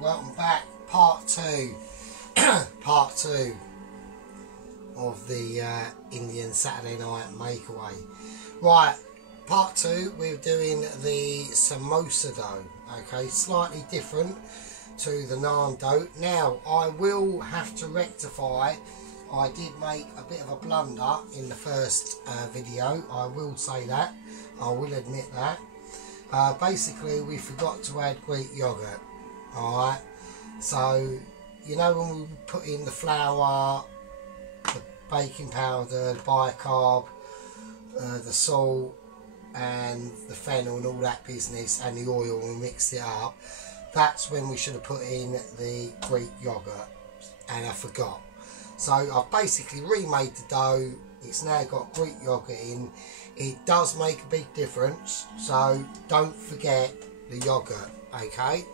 welcome back, part 2 part 2 of the Indian Saturday night makeaway. Right, part 2, we're doing the samosa dough. Okay, slightly different to the naan dough. Now I will have to rectify, I did make a bit of a blunder in the first video, I will say that, I will admit that. Basically we forgot to add Greek yogurt. Alright, so you know when we put in the flour, the baking powder, the bicarb, the salt and the fennel and all that business and the oil, and we mixed it up, that's when we should have put in the Greek yogurt, and I forgot. So I've basically remade the dough. It's now got Greek yogurt in. It does make a big difference, so don't forget the yogurt, okay?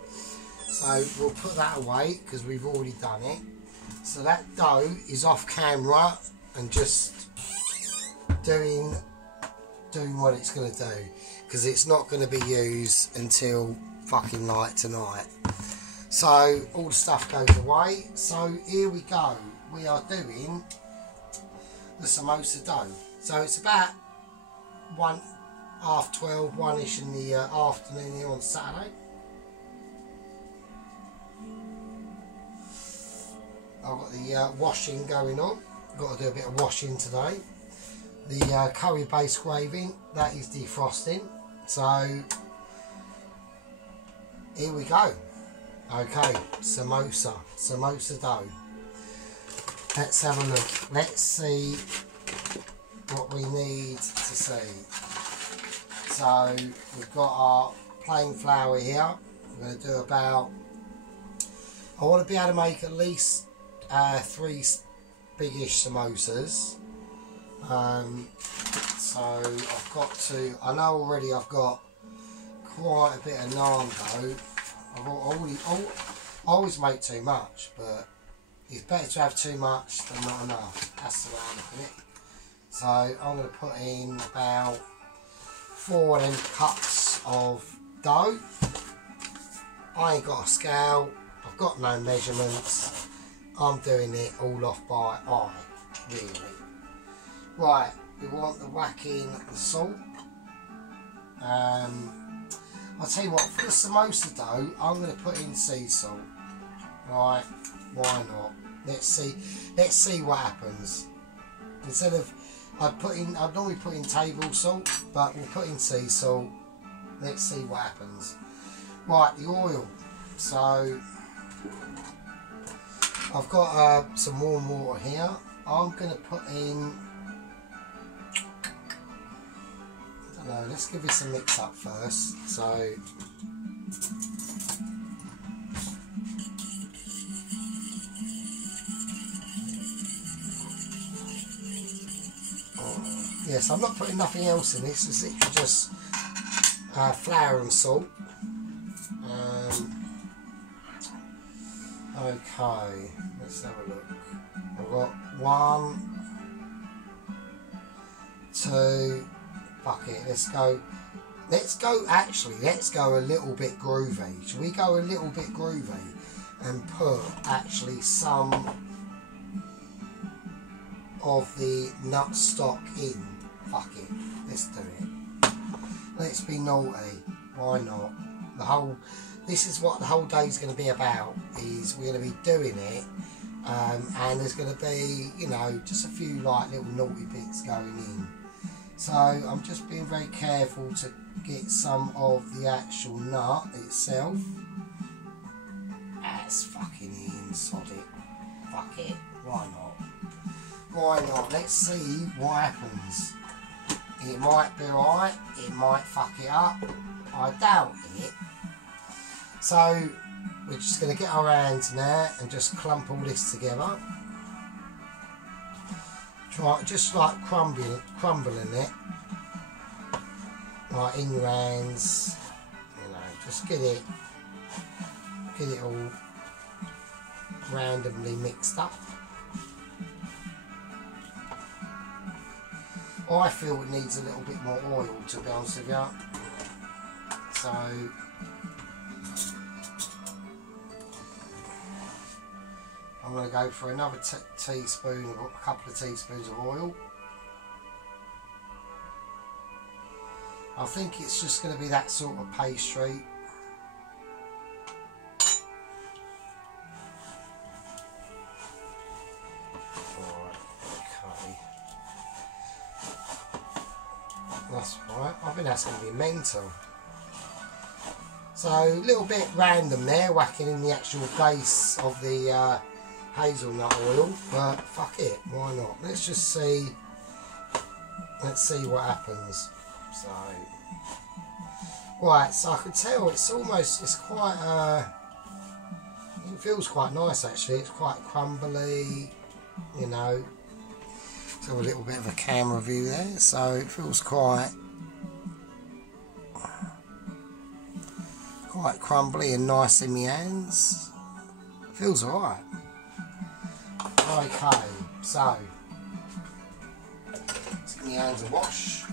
So we'll put that away because we've already done it. So that dough is off camera and just doing what it's going to do, because it's not going to be used until fucking like tonight. So all the stuff goes away. So here we go. We are doing the samosa dough. So it's about 12:30, 1ish in the afternoon here on Saturday. I've got the washing going on. Got to do a bit of washing today. The curry based gravy, that is defrosting. So here we go. Okay, samosa dough. Let's have a look. Let's see what we need to see. So we've got our plain flour here. We're going to do about, I want to be able to make at least 3 biggish samosas. So I've got to, I know already I've got quite a bit of naan dough. I always make too much, but it's better to have too much than not enough. That's the way I look at it. So I'm going to put in about 4 of them cups of dough. I ain't got a scale, I've got no measurements. I'm doing it all off by eye, really. Right, we want the whacking the salt. I'll tell you what, for the samosa dough, I'm going to put in sea salt. Right, why not? Let's see what happens. Instead of, I'd normally put in table salt, but we'll put in sea salt. Let's see what happens. Right, the oil. So I've got some warm water here. I'm going to put in, I don't know, let's give this a mix up first. So yes, I'm not putting nothing else in this, it's literally just flour and salt. Okay, let's have a look. I've got 1, 2, fuck it, let's go a little bit groovy. Should we go a little bit groovy and put actually some of the nut stock in? Fuck it, let's do it. Let's be naughty, why not? This is what the whole day is going to be about, is we're going to be doing it, and there's going to be, you know, just a few like little naughty bits going in. So I'm just being very careful to get some of the actual nut itself. That's fucking in, sod it. Fuck it, why not? Why not? Let's see what happens. It might be right, it might fuck it up, I doubt it. So we're just going to get our hands now and just clump all this together. Try just like crumbling it, like in your hands. You know, just get it all randomly mixed up. I feel it needs a little bit more oil, to be honest with you. So I'm going to go for another teaspoon, or a couple of teaspoons of oil. I think it's just going to be that sort of pastry. That's right, I think that's going to be mental. So a little bit random there, whacking in the actual base of the hazelnut oil, but fuck it, why not? Let's just see, let's see what happens. So, right, so I can tell it's almost, it's quite, it feels quite nice actually, it's quite crumbly, you know. So a little bit of a camera view there, so it feels quite crumbly and nice in my hands. It feels alright. Okay, so let's give my hands a wash.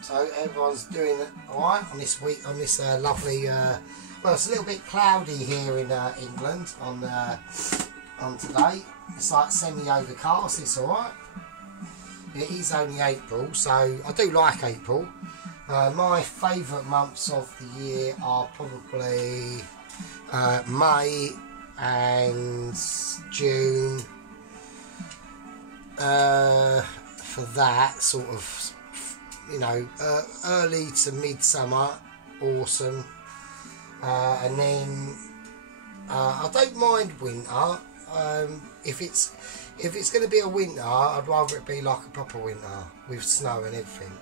So everyone's doing it alright on this week, on this lovely. Well, it's a little bit cloudy here in England on today. It's like semi-overcast. It's alright. It is only April, so I do like April. My favourite months of the year are probably May and June. For that sort of, you know, early to midsummer, autumn. And then I don't mind winter. If it's going to be a winter, I'd rather it be like a proper winter with snow and everything.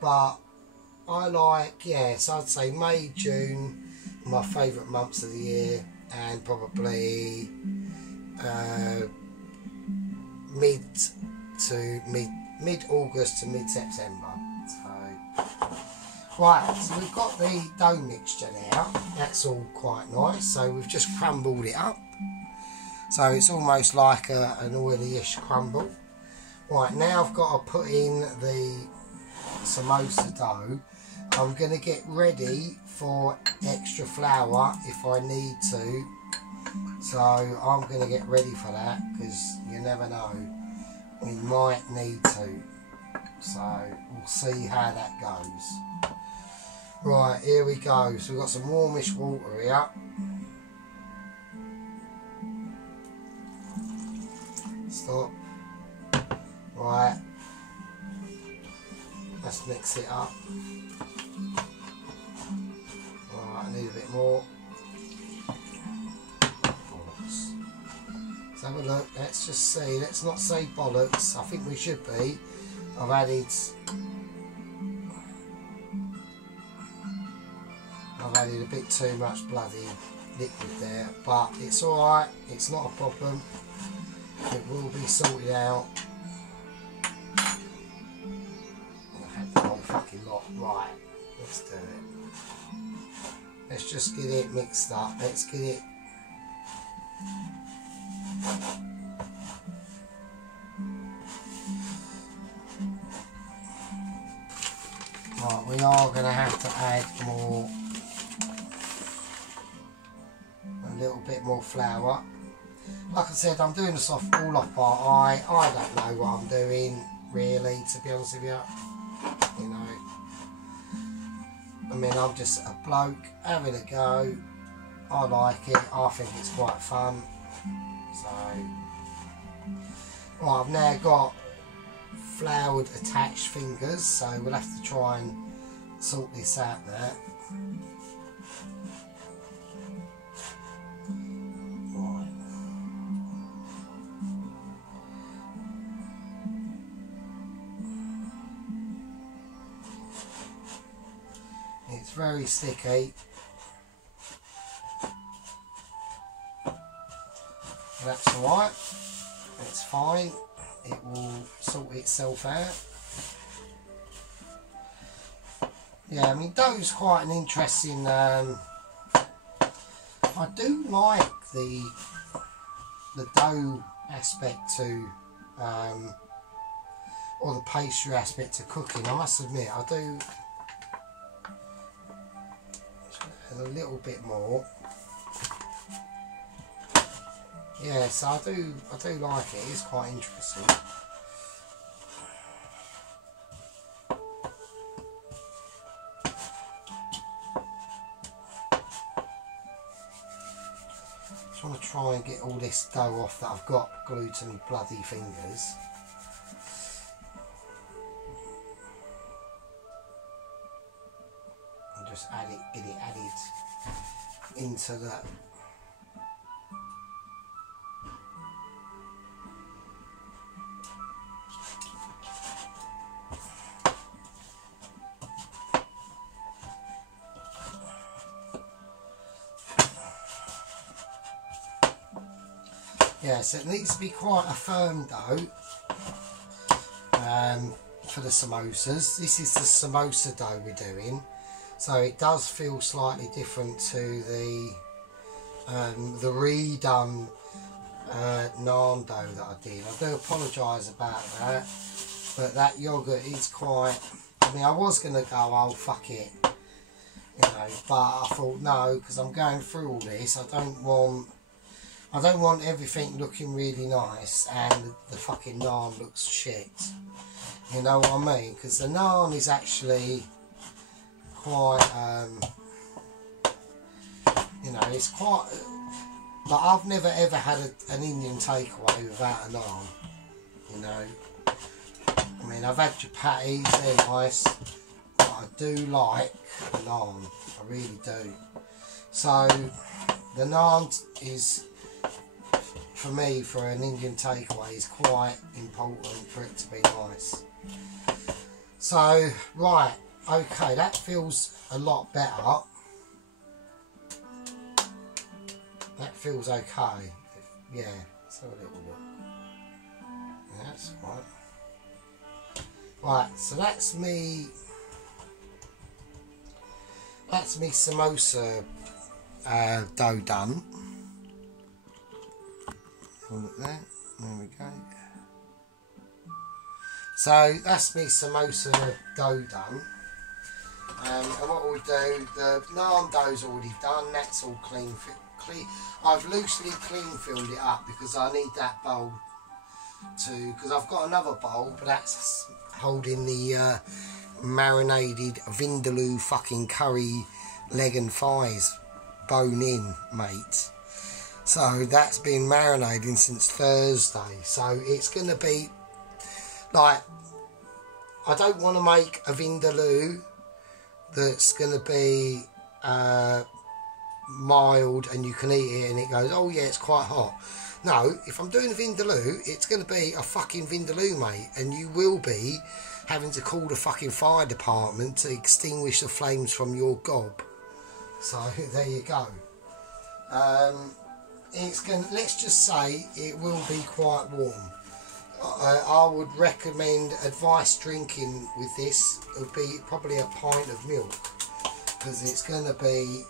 But I like, yes, I'd say May, June, my favourite months of the year, and probably mid-August to mid-September. So. Right, so we've got the dough mixture now, that's all quite nice, so we've just crumbled it up, so it's almost like an oily-ish crumble. Right, now I've got to put in the samosa dough. I'm going to get ready for extra flour if I need to, so I'm going to get ready for that, because you never know, we might need to, so we'll see how that goes. Right, here we go. So we've got some warmish water here. Stop. Right. Let's mix it up. Right, I need a bit more. Bollocks. Let's have a look. Let's just see. Let's not say bollocks. I think we should be. I've added a bit too much bloody liquid there, but it's alright, it's not a problem, it will be sorted out. I had the whole fucking lot. Right, let's do it. Let's just get it mixed up, let's get it. Right, we are going to have to add more, a little bit more flour. Like I said, I'm doing this all off by eye. I don't know what I'm doing really, to be honest with you. You know, I mean, I'm just a bloke having a go. I like it. I think it's quite fun. So, well, I've now got floured attached fingers, so we'll have to try and sort this out there. Right. It's very sticky. That's alright, it's fine, it will sort itself out. Yeah, I mean, dough's quite an interesting, I do like the dough aspect to, or the pastry aspect to cooking, I must admit, I do and a little bit more. Yeah, so I do like it. It's quite interesting. Just want to try and get all this dough off that I've got glued to my bloody fingers. And just get it added into the yeah, so it needs to be quite a firm dough for the samosas. This is the samosa dough we're doing, so it does feel slightly different to the redone naan dough that I did. I do apologise about that, but that yoghurt is quite. I mean, I was going to go, oh fuck it, you know, but I thought no, because I'm going through all this. I don't want everything looking really nice and the fucking naan looks shit. You know what I mean? Because the naan is actually quite, you know, it's quite. Like, I've never ever had an Indian takeaway without a naan. You know, I mean, I've had chapatis, they're nice, but I do like the naan. I really do. So the naan is, for me, for an Indian takeaway, is quite important for it to be nice. So, right, okay, that feels a lot better. That feels okay. Yeah, let's have a little look. Yeah, that's right. Right, so that's me samosa dough done. Look there, there we go. So that's me samosa dough done. And what we'll do, the naan dough's already done, that's all clean. I've loosely clean filled it up because I need that bowl to, because I've got another bowl, but that's holding the marinated vindaloo fucking curry leg and thighs bone in, mate. So that's been marinating since Thursday. So it's going to be like, I don't want to make a vindaloo that's going to be mild and you can eat it and it goes, oh yeah, it's quite hot. No, if I'm doing a vindaloo, it's going to be a fucking vindaloo, mate, and you will be having to call the fucking fire department to extinguish the flames from your gob. So there you go. It's going to, let's just say it will be quite warm. I would recommend advice drinking with this would be probably a pint of milk, because it's going to be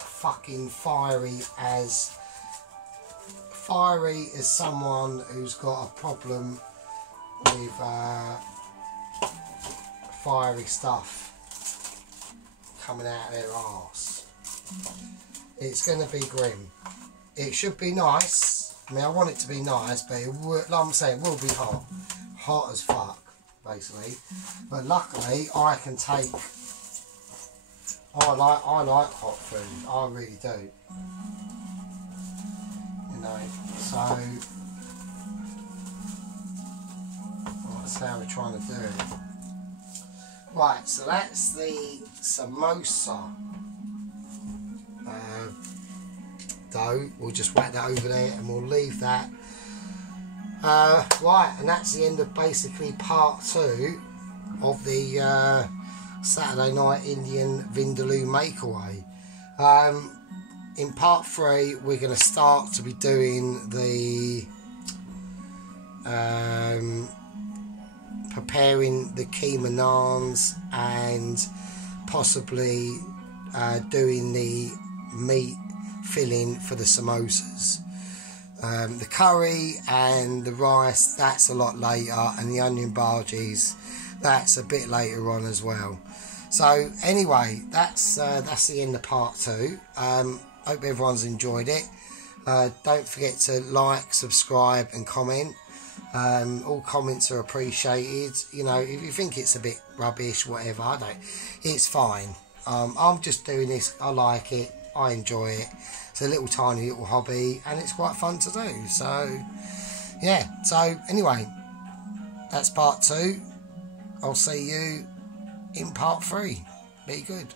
fucking fiery as someone who's got a problem with fiery stuff coming out of their arse. It's going to be grim. It should be nice. I mean, I want it to be nice, but it will, like I'm saying, it will be hot as fuck, basically. But luckily, I can take. I like hot food. I really do. You know, so that's how we're trying to do it. Right, so that's the samosa dough. We'll just whack that over there and we'll leave that. Right, and that's the end of basically part 2 of the Saturday night Indian Vindaloo makeaway. In part 3 we're going to start to be doing the preparing the keema naans and possibly doing the meat filling for the samosas. The curry and the rice, that's a lot later, and the onion bhajis, that's a bit later on as well. So anyway, that's the end of part 2. Hope everyone's enjoyed it. Don't forget to like, subscribe and comment. All comments are appreciated. You know, if you think it's a bit rubbish, whatever, it's fine. I'm just doing this. I like it. I enjoy it. It's a little tiny little hobby, and it's quite fun to do. So yeah. So anyway, that's part 2. I'll see you in part 3. Be good.